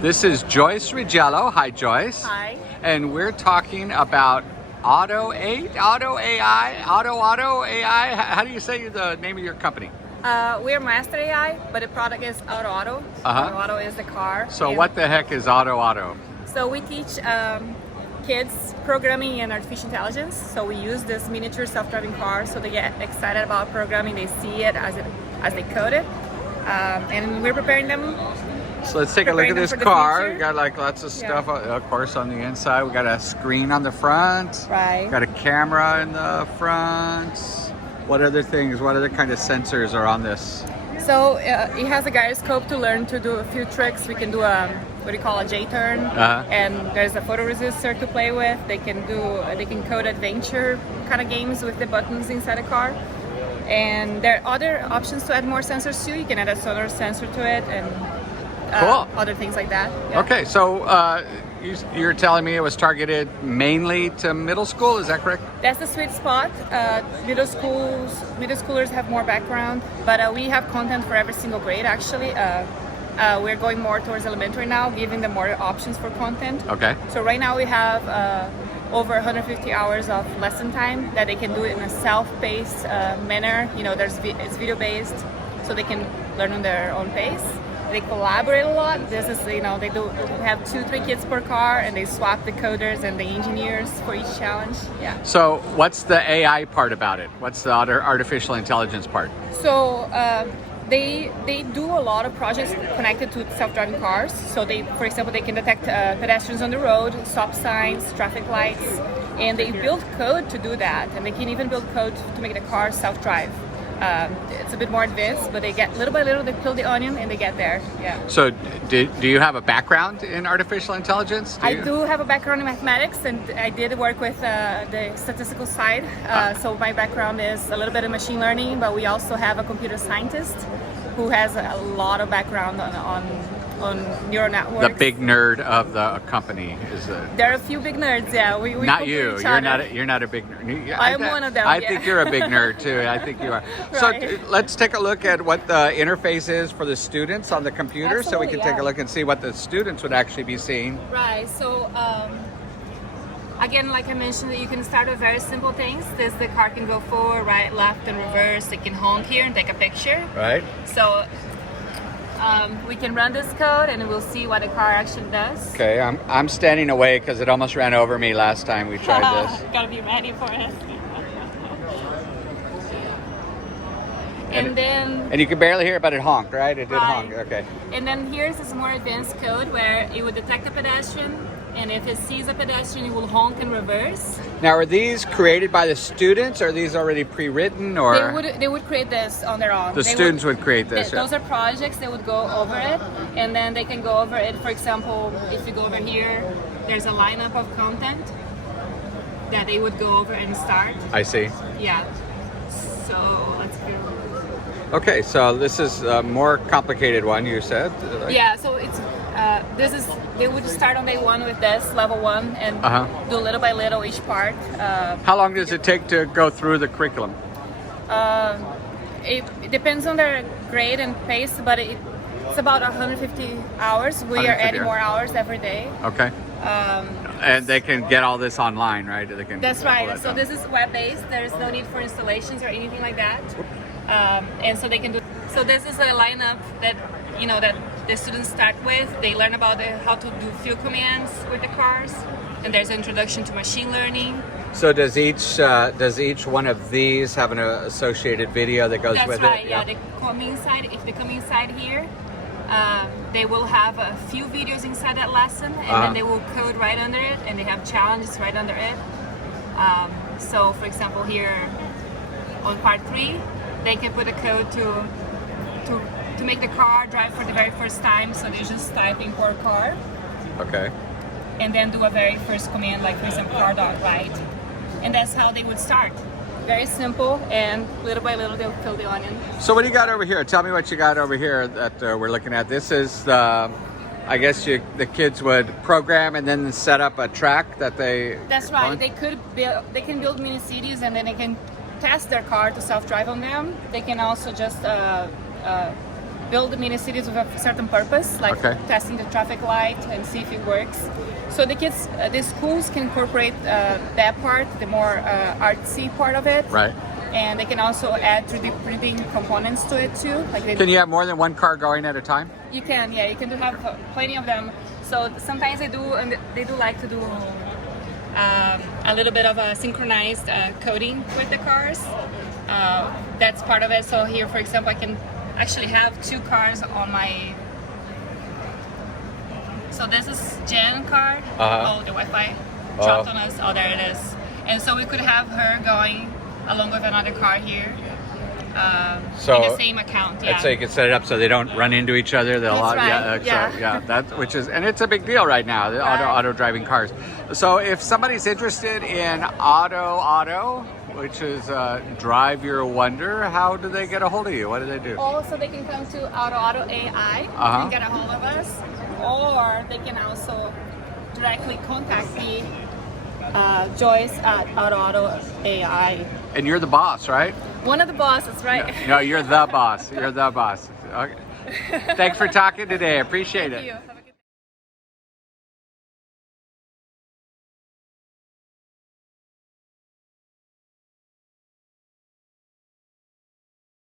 This is Joyce Rigello. Hi, Joyce. Hi. And we're talking about Auto AI. How do you say the name of your company? We're Master AI, but the product is Auto. Auto is the car. So And what the heck is Auto? So we teach kids programming and artificial intelligence. So we use this miniature self-driving car so they get excited about programming. They see it as they code it. And we're preparing them. So let's take a look at Preparing them this for the car. future. We got like lots of stuff, of course, on the inside. We got a screen on the front. Right. Got a camera in the front. What other things? What other kind of sensors are on this? So it has a gyroscope to learn to do a few tricks. We can do what you call a J-turn, and there's a photoresistor to play with. They can code adventure kind of games with the buttons inside the car. And there are other options to add more sensors too. You can add a sonar sensor to it and Cool. other things like that. Yeah. Okay, so you're telling me it was targeted mainly to middle school, is that correct? That's the sweet spot. Middle schoolers have more background, but we have content for every single grade actually. We're going more towards elementary now, giving them more options for content. Okay. So right now we have over 150 hours of lesson time that they can do it in a self-paced manner. You know, it's video-based, so they can learn on their own pace. They collaborate a lot. This is, they have 2-3 kids per car, and they swap the coders and the engineers for each challenge. Yeah. So what's the AI part about it? What's the artificial intelligence part? So they do a lot of projects connected to self-driving cars. So for example, they can detect pedestrians on the road, stop signs, traffic lights, and they build code to do that. And they can even build code to make the car self-drive. It's a bit more advanced, but they get little by little, they peel the onion and they get there. Yeah. So do you have a background in artificial intelligence? I do have a background in mathematics, and I did work with the statistical side. So my background is a little bit of machine learning, but we also have a computer scientist who has a lot of background on neural networks. The big nerd of the company is There are a few big nerds, yeah. We not complement you. each You're other. not a big nerd. I am one of them. I think you're a big nerd too. I think you are. So Right. let's take a look at what the interface is for the students on the computer, so we Absolutely, can take yeah. a look and see what the students would actually be seeing. Right. So again, like I mentioned, you can start with very simple things. The car can go forward, right, left, and reverse. It can honk here and take a picture. Right. So we can run this code and we'll see what the car actually does. Okay. I'm standing away because it almost ran over me last time we tried this. Gotta be ready for it. And then you can barely hear it, but it honked, right? It did Right. honk. Okay. And then here's this more advanced code where it would detect a pedestrian, and if it sees a pedestrian, it will honk in reverse. Now, are these created by the students, or are these already pre-written, or They would create this on their own. the students would create this? Those are projects. They would go over it, and then they can go over it. For example, if you go over here, there's a lineup of content that they would go over and start. I see. Yeah. So let's go. Okay, so this is a more complicated one, you said. Yeah. So it's they would start on day one with this level 1 and do little by little each part. How long does it take to go through the curriculum? It depends on their grade and pace, but it's about 150 hours. We are 150 adding more hours every day. Okay. And they can get all this online, right? They can. That's pull right. that So down. this is web-based. There is no need for installations or anything like that. And so they can do. So this is a lineup that that the students start with. They learn about how to do few commands with the cars, and there's an introduction to machine learning. So does each one of these have an associated video that goes That's with right. it? Yeah. They come inside. If they come inside here, they will have a few videos inside that lesson, and then they will code right under it, and they have challenges right under it. So, for example, here on part 3, they can put a code to make the car drive for the very first time. So they just type in for car, Okay. and then do a very first command, like for example, car.write, and that's how they would start. Very simple, and little by little they'll peel the onion. So what do you got over here? Tell me what you got over here that we're looking at. This is I guess the kids would program and then set up a track that they. That's right. They can build mini cities, and then they can test their car to self-drive on them. They can also just build the mini cities with a certain purpose, like testing the traffic light and see if it works. So the kids, the schools can incorporate that part, the more artsy part of it. Right. And they can also add 3D printing components to it too. Like can you have more than one car going at a time? You can, yeah. You can have plenty of them. So sometimes they do like to do a little bit of a synchronized coding with the cars. That's part of it. So here, for example, I can actually have 2 cars on my. So this is Jen car. Oh, the Wi-Fi dropped on us. Oh, there it is. And so we could have her going along with another car here. So in the same account, yeah. So you can set it up so they don't run into each other. They'll That's right. yeah. That which is, and it's a big deal right now. The auto driving cars. So if somebody's interested in auto, which is Drive Your Wonder, how do they get a hold of you? What do they do? Also, they can come to Auto AI and get a hold of us, or they can also directly contact me. Joyce at Auto AI. And you're the boss, right? One of the bosses, right? No, you're the boss. You're the boss. Okay. Thanks for talking today. Appreciate it. Thank you.